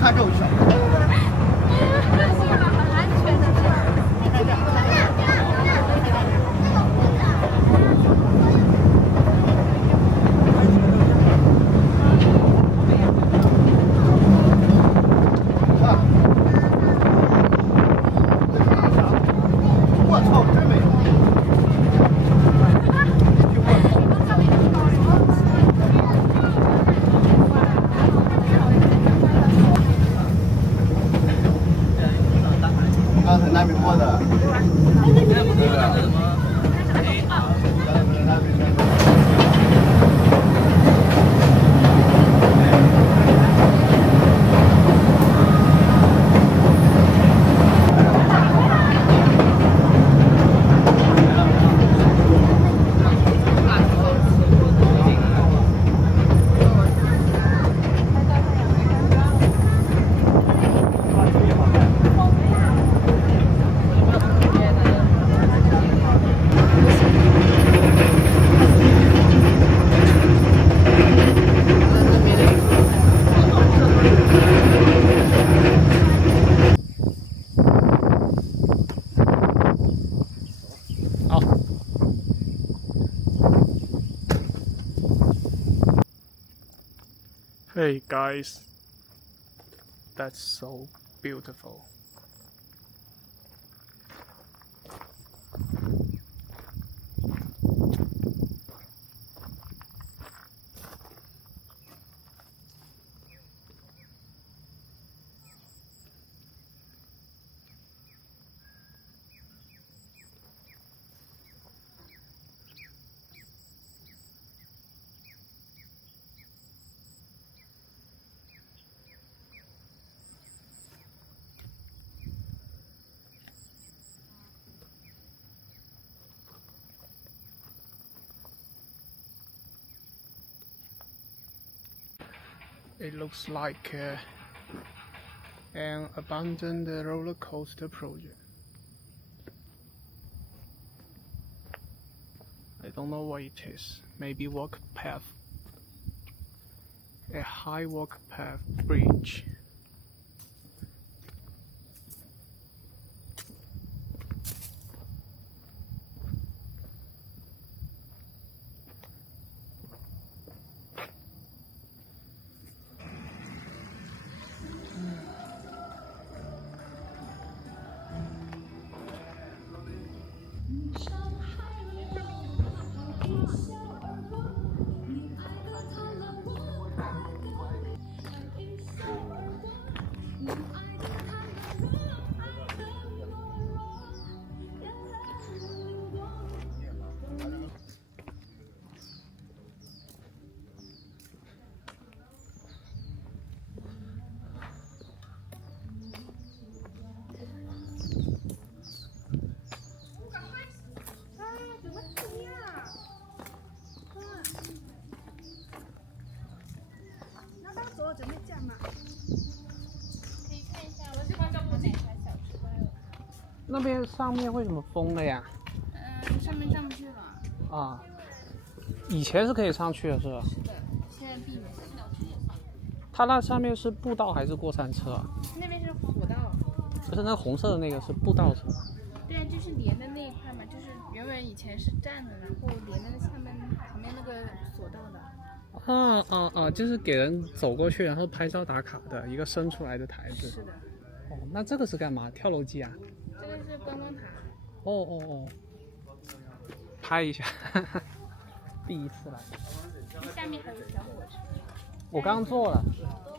看这个。我操，真美！刚才那边播的。Hey guys, that's so beautiful. It looks like an abandoned roller coaster project. I don't know what it is. Maybe walk path. A high walk path bridge.那边上面为什么封了呀？上面上不去了。啊，以前是可以上去的，是吧？是的，现在避免。它那上面是步道还是过山车啊？那边是火道。不是，那个红色的那个是步道是吗？对啊，就是连的那一块嘛，就是原本以前是站的，然后连的下面旁边那个索道的。就是给人走过去然后拍照打卡的一个伸出来的台子。是的。哦，那这个是干嘛？跳楼机啊？这个是观光塔。哦，拍一下，第一次来。下面还有小火车。我刚坐了，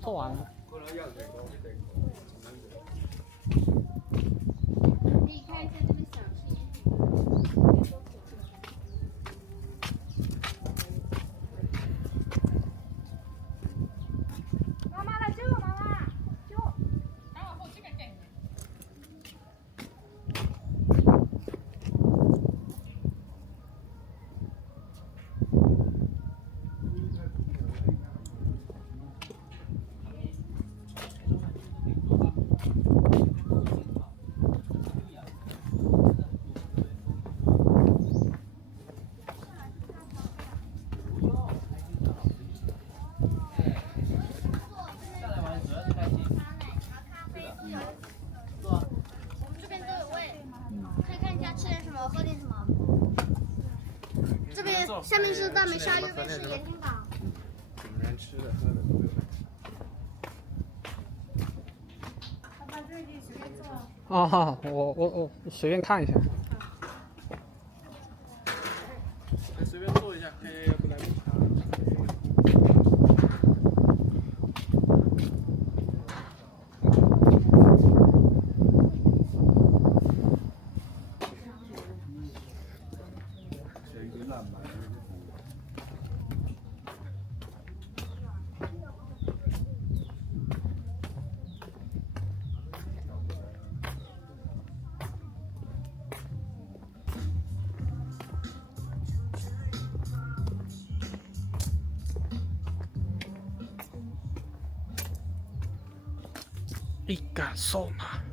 坐完了。可以看一下这个小视频。妈妈来救我！妈妈救我！然后往后这边带。这边都有位，可以看一下吃点什么，喝点什么。这边下面是大梅沙，右边是盐津港。里面吃的喝的都有。爸爸这里随便坐。哦，好，我随便看一下。随便坐一下，看一下要不来杯茶。一感受嘛。